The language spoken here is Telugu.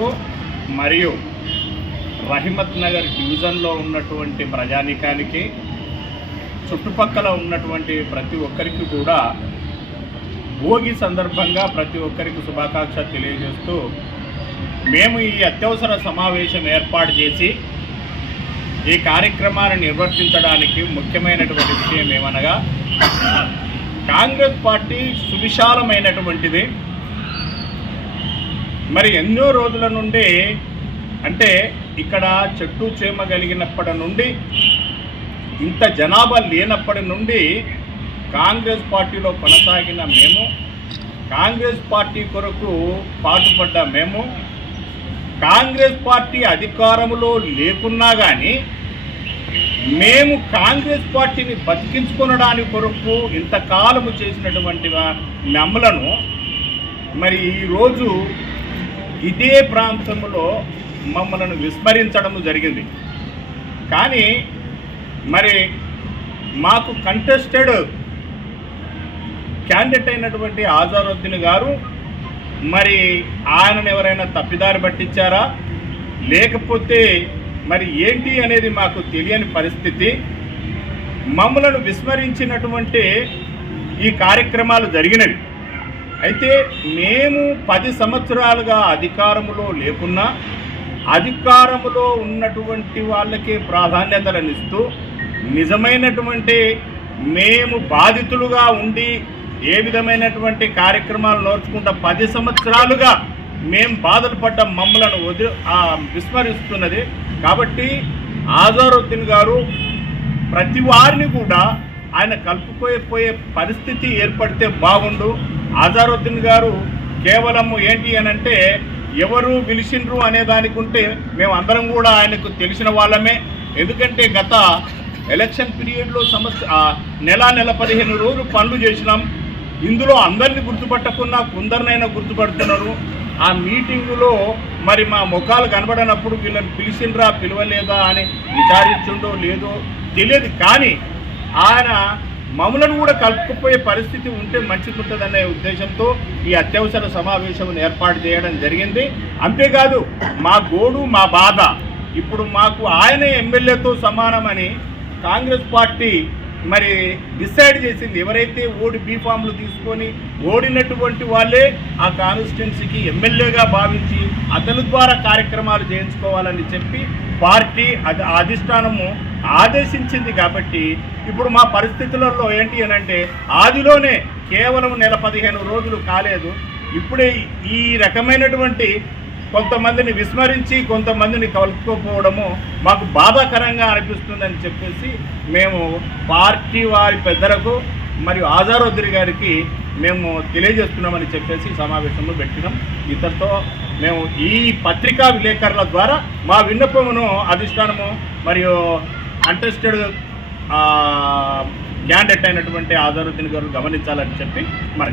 ప్రజలకు మరియు రహిమత్ నగర్ డివిజన్లో ఉన్నటువంటి ప్రజానీకానికి చుట్టుపక్కల ఉన్నటువంటి ప్రతి ఒక్కరికి కూడా భోగి సందర్భంగా ప్రతి ఒక్కరికి శుభాకాంక్షలు తెలియజేస్తూ మేము ఈ అత్యవసర సమావేశం ఏర్పాటు చేసి ఈ కార్యక్రమాన్ని నిర్వర్తించడానికి ముఖ్యమైనటువంటి విషయం ఏమనగా కాంగ్రెస్ పార్టీ సువిశాలమైనటువంటిది. మరి ఎన్నో రోజుల నుండి అంటే ఇక్కడ చెట్టు చేమ కలిగినప్పటి నుండి ఇంత జనాభా లేనప్పటి నుండి కాంగ్రెస్ పార్టీలో కొనసాగిన మేము, కాంగ్రెస్ పార్టీ కొరకు పాటుపడ్డ మేము, కాంగ్రెస్ పార్టీ అధికారంలో లేకున్నా కానీ మేము కాంగ్రెస్ పార్టీని బతికించుకొనడానికి కొరకు ఇంతకాలము చేసినటువంటి మమ్మలను మరి ఈరోజు ఇదే ప్రాంతంలో మమ్మల్ని విస్మరించడం జరిగింది. కానీ మరి మాకు కంటెస్టెడ్ క్యాండిడేట్ అయినటువంటి అజారుద్దీన్ గారు మరి ఆయనను ఎవరైనా తప్పిదారి పట్టించారా లేకపోతే మరి ఏంటి అనేది మాకు తెలియని పరిస్థితి. మమ్మలను విస్మరించినటువంటి ఈ కార్యక్రమాలు జరిగినవి. అయితే మేము 10 సంవత్సరాలుగా అధికారంలో లేకున్నా అధికారంలో ఉన్నటువంటి వాళ్ళకే ప్రాధాన్యతలనిస్తూ నిజమైనటువంటి మేము బాధితులుగా ఉండి ఏ విధమైనటువంటి కార్యక్రమాలు నోచుకుంటా 10 సంవత్సరాలుగా మేము బాధలు పడ్డ మమ్మలను విస్మరిస్తున్నది. కాబట్టి అజారుద్దీన్ గారు ప్రతి వారిని కూడా ఆయన కలుపుకోపోయే పరిస్థితి ఏర్పడితే బాగుండు. అజారుద్దీన్ గారు కేవలము ఏంటి అనంటే ఎవరు పిలిచిండ్రు అనే దానికి ఉంటే మేము అందరం కూడా ఆయనకు తెలిసిన వాళ్ళమే. ఎందుకంటే గత ఎలక్షన్ పీరియడ్లో నెల 15 రోజులు పనులు చేసినాం. ఇందులో అందరినీ గుర్తుపట్టకున్నా కొందరినైనా గుర్తుపడుతున్నారు. ఆ మీటింగులో మరి మా ముఖాలు కనబడినప్పుడు వీళ్ళని పిలిచిండ్రా పిలవలేదా అని విచారించుండో లేదో తెలియదు. కానీ ఆయన మమ్మలను కూడా కలుపుకుపోయే పరిస్థితి ఉంటే మంచిగుంటుందనే ఉద్దేశంతో ఈ అత్యవసర సమావేశం ఏర్పాటు చేయడం జరిగింది. అంతేకాదు మా గోడు మా బాధ ఇప్పుడు మాకు ఆయన ఎమ్మెల్యేతో సమానమని కాంగ్రెస్ పార్టీ మరి డిసైడ్ చేసింది. ఎవరైతే ఓడి బీఫామ్లు తీసుకొని ఓడినటువంటి వాళ్ళే ఆ కాన్స్టిట్యున్సీకి ఎమ్మెల్యేగా భావించి అతని ద్వారా కార్యక్రమాలు చేయించుకోవాలని చెప్పి పార్టీ అధిష్టానము ఆదేశించింది. కాబట్టి ఇప్పుడు మా పరిస్థితులలో ఏంటి అనంటే ఆదిలోనే కేవలం నెల 15 రోజులు కాలేదు. ఇప్పుడే ఈ రకమైనటువంటి కొంతమందిని విస్మరించి కొంతమందిని కలుపుకోకపోవడము మాకు బాధాకరంగా అనిపిస్తుందని చెప్పేసి మేము పార్టీ వారి పెద్దలకు మరియు అజారుద్దీన్ గారికి మేము తెలియజేస్తున్నామని చెప్పేసి సమావేశంలో పెట్టినాం. ఇతరుతో మేము ఈ పత్రికా విలేకరుల ద్వారా మా విన్నపమును అధిష్టానము మరియు కంటెస్టెడ్ క్యాండిడేట్ అయినటువంటి అజారుద్దీన్ గారు గమనించాలని చెప్పి మరి